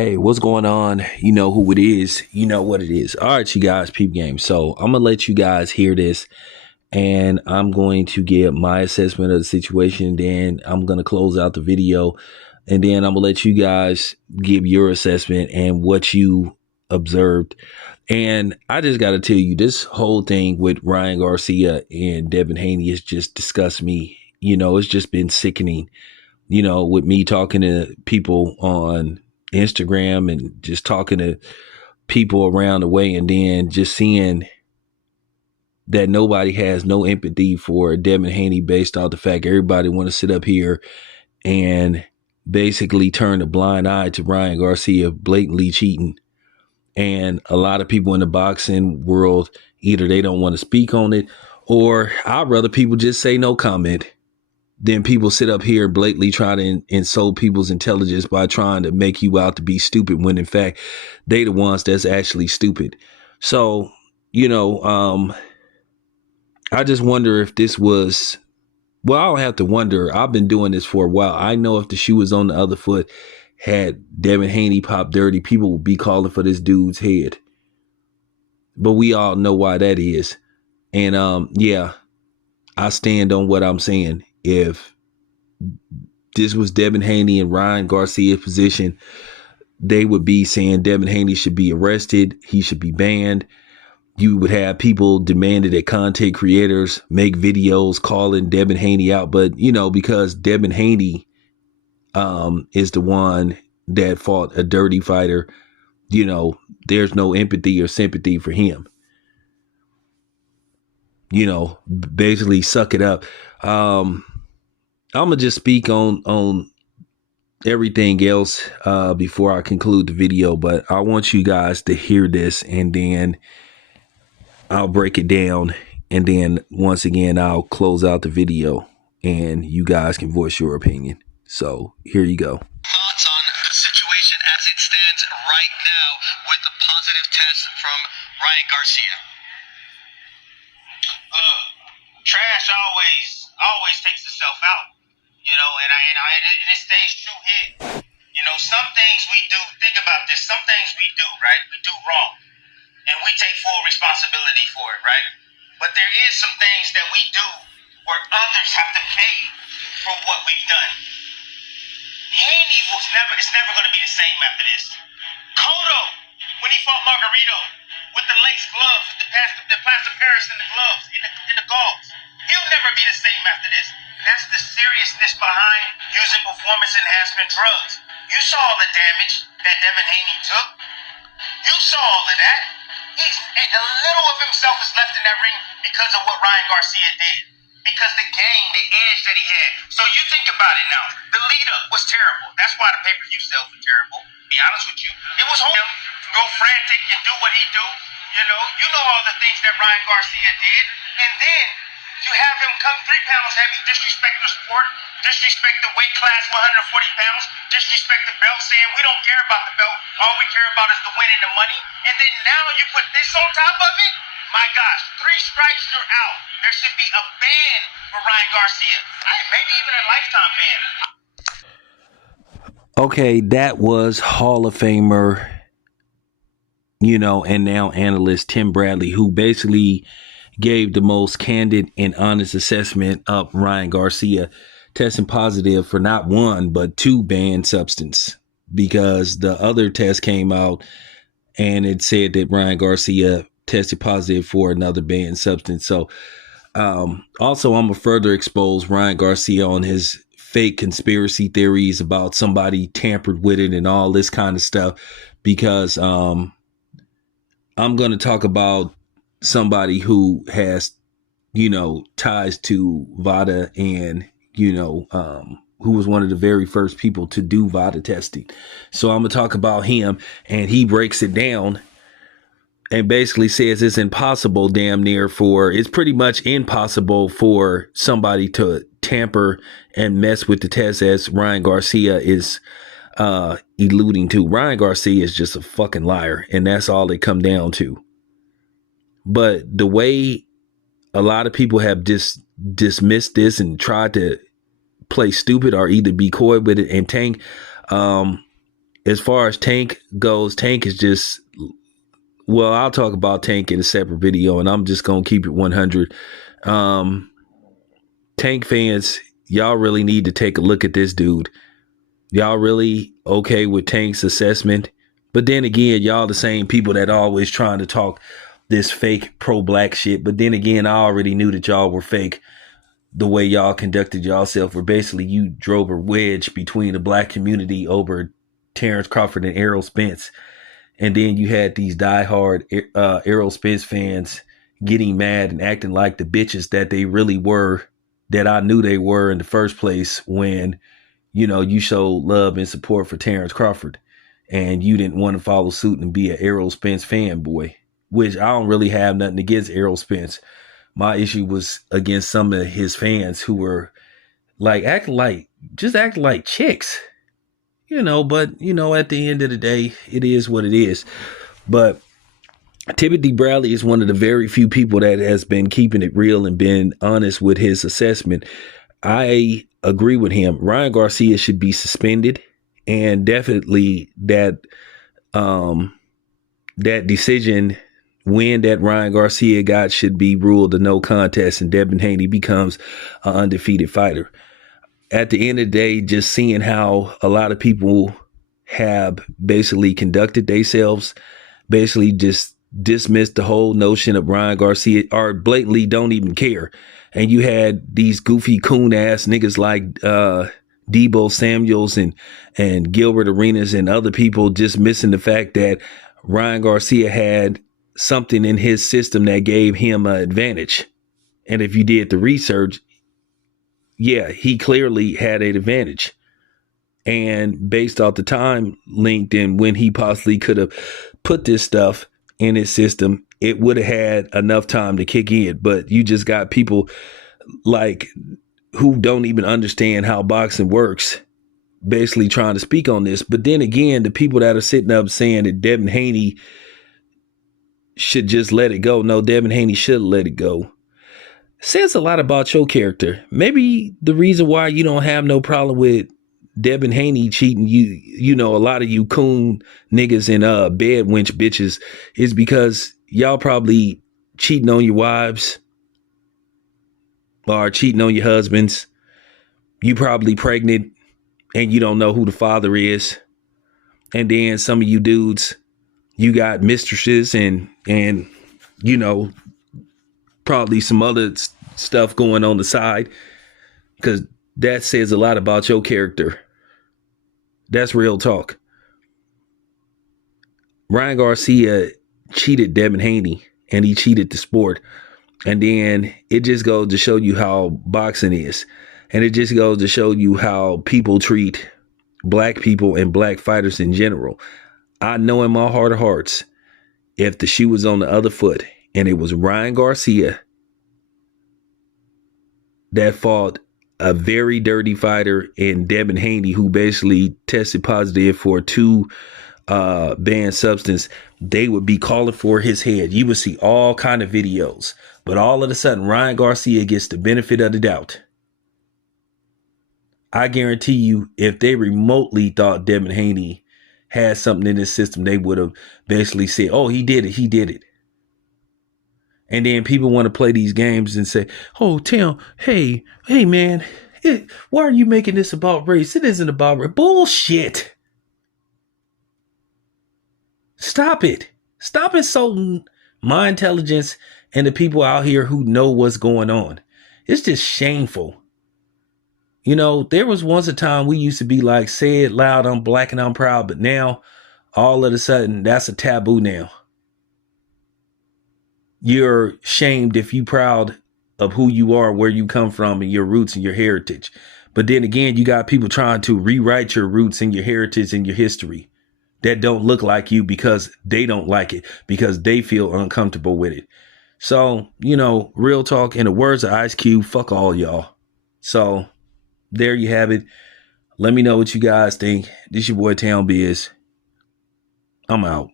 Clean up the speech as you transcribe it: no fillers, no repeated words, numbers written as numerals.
Hey, what's going on? You know who it is. You know what it is. All right, you guys, peep game. So I'm going to let you guys hear this and I'm going to give my assessment of the situation. Then I'm going to close out the video and then I'm going to let you guys give your assessment and what you observed. And I just got to tell you, this whole thing with Ryan Garcia and Devin Haney has just disgusted me. You know, it's just been sickening, you know, with me talking to people on Instagram and just talking to people around the way and then just seeing that nobody has no empathy for Devin Haney based off the fact everybody want to sit up here and basically turn a blind eye to Ryan Garcia blatantly cheating. And a lot of people in the boxing world, either they don't want to speak on it or I'd rather people just say no comment. Then people sit up here and blatantly try to insult people's intelligence by trying to make you out to be stupid when in fact they the ones that's actually stupid. So, you know, I just wonder if this was, well, I don't have to wonder. I've been doing this for a while. I know if the shoe was on the other foot, had Devin Haney pop dirty, people would be calling for this dude's head. But we all know why that is. And yeah, I stand on what I'm saying. If this was Devin Haney and Ryan Garcia's position, they would be saying Devin Haney should be arrested. He should be banned. You would have people demanding that content creators make videos calling Devin Haney out. But, you know, because Devin Haney is the one that fought a dirty fighter, you know, there's no empathy or sympathy for him. You know, basically suck it up. I'm gonna just speak on everything else before I conclude the video, but I want you guys to hear this and then I'll break it down and then once again I'll close out the video and you guys can voice your opinion. So here you go. Thoughts on the situation as it stands right now with the positive test from Ryan Garcia? Look, trash always takes itself out, you know, and it stays true here. You know, some things we do, think about this, some things we do, right? We do wrong, and we take full responsibility for it, right? But there is some things that we do where others have to pay for what we've done. Haney it's never going to be the same after this. Cotto, when he fought Margarito, with the lace gloves, with the plaster Paris in the gloves, in the galls. He'll never be the same after this. And that's the seriousness behind using performance enhancement drugs. You saw all the damage that Devin Haney took. You saw all of that. A little of himself is left in that ring because of what Ryan Garcia did. Because the game, the edge that he had. So you think about it now. The lead-up was terrible. That's why the pay-per-view sales were terrible, to be honest with you. It was him go frantic and do what he do. You know all the things that Ryan Garcia did. And then you have him come 3 pounds heavy, disrespect the sport, disrespect the weight class, 140 pounds, disrespect the belt, saying we don't care about the belt. All we care about is the win and the money. And then now you put this on top of it? My gosh, 3 strikes, you're out. There should be a ban for Ryan Garcia. Maybe even a lifetime ban. Okay, that was Hall of Famer, you know, and now analyst Tim Bradley, who basically gave the most candid and honest assessment of Ryan Garcia testing positive for not 1, but 2 banned substance, because the other test came out and it said that Ryan Garcia tested positive for another banned substance. So also, I'm going to further expose Ryan Garcia on his fake conspiracy theories about somebody tampered with it and all this kind of stuff, because I'm going to talk about somebody who has, you know, ties to VADA and, you know, who was one of the very first people to do VADA testing. So I'm going to talk about him, and he breaks it down and basically says it's impossible, damn near, it's pretty much impossible for somebody to tamper and mess with the test, as Ryan Garcia is alluding to. Ryan Garcia is just a fucking liar, and that's all they come down to. But the way a lot of people have dismissed this and tried to play stupid or either be coy with it and tank, as far as Tank goes, Tank is just, well, I'll talk about Tank in a separate video, and I'm just going to keep it 100. Tank fans, y'all really need to take a look at this dude. Y'all really okay with Tank's assessment? But then again, y'all the same people that always trying to talk this fake pro-black shit. But then again, I already knew that y'all were fake the way y'all conducted yourself, where basically you drove a wedge between the black community over Terrence Crawford and Errol Spence. And then you had these diehard Errol Spence fans getting mad and acting like the bitches that they really were, that I knew they were in the first place when, you know, you showed love and support for Terrence Crawford and you didn't want to follow suit and be an Errol Spence fanboy, which I don't really have nothing against Errol Spence. My issue was against some of his fans who were like acting like chicks, you know, but you know, at the end of the day, it is what it is. But Timothy Bradley is one of the very few people that has been keeping it real and been honest with his assessment. I agree with him. Ryan Garcia should be suspended, and definitely that decision win that Ryan Garcia got should be ruled a no contest, and Devin Haney becomes an undefeated fighter. At the end of the day, just seeing how a lot of people have basically conducted themselves, basically just dismissed the whole notion of Ryan Garcia, or blatantly don't even care. And you had these goofy coon ass niggas like Debo Samuels and Gilbert Arenas and other people just missing the fact that Ryan Garcia had something in his system that gave him an advantage. And if you did the research, yeah, he clearly had an advantage. And based off the time linked in when he possibly could have put this stuff in his system, it would have had enough time to kick in. But you just got people like who don't even understand how boxing works basically trying to speak on this. But then again, the people that are sitting up saying that Devin Haney should just let it go. No, Devin Haney should let it go. Says a lot about your character. Maybe the reason why you don't have no problem with Devin Haney cheating, you know, a lot of you coon niggas and bed wench bitches, is because y'all probably cheating on your wives or cheating on your husbands. You probably pregnant and you don't know who the father is. And then some of you dudes, you got mistresses and you know, probably some other stuff going on the side, because that says a lot about your character. That's real talk. Ryan Garcia cheated Devin Haney and he cheated the sport. And then it just goes to show you how boxing is. And it just goes to show you how people treat black people and black fighters in general. I know in my heart of hearts, if the shoe was on the other foot and it was Ryan Garcia that fought a very dirty fighter in Devin Haney, who basically tested positive for 2 banned substance, they would be calling for his head. You would see all kind of videos, but all of a sudden Ryan Garcia gets the benefit of the doubt. I guarantee you, if they remotely thought Devin Haney had something in his system, they would have basically said, oh, he did it. And then people want to play these games and say, oh, Tim, hey, man, why are you making this about race? It isn't about race. Bullshit. Stop it. Stop insulting my intelligence and the people out here who know what's going on. It's just shameful. You know, there was once a time we used to be like, say it loud, I'm black and I'm proud. But now, all of a sudden, that's a taboo now. You're shamed if you proud of who you are, where you come from, and your roots and your heritage. But then again, you got people trying to rewrite your roots and your heritage and your history that don't look like you because they don't like it, because they feel uncomfortable with it. So, you know, real talk, in the words of Ice Cube, fuck all y'all. So there you have it. Let me know what you guys think. This your boy Town Biz. I'm out.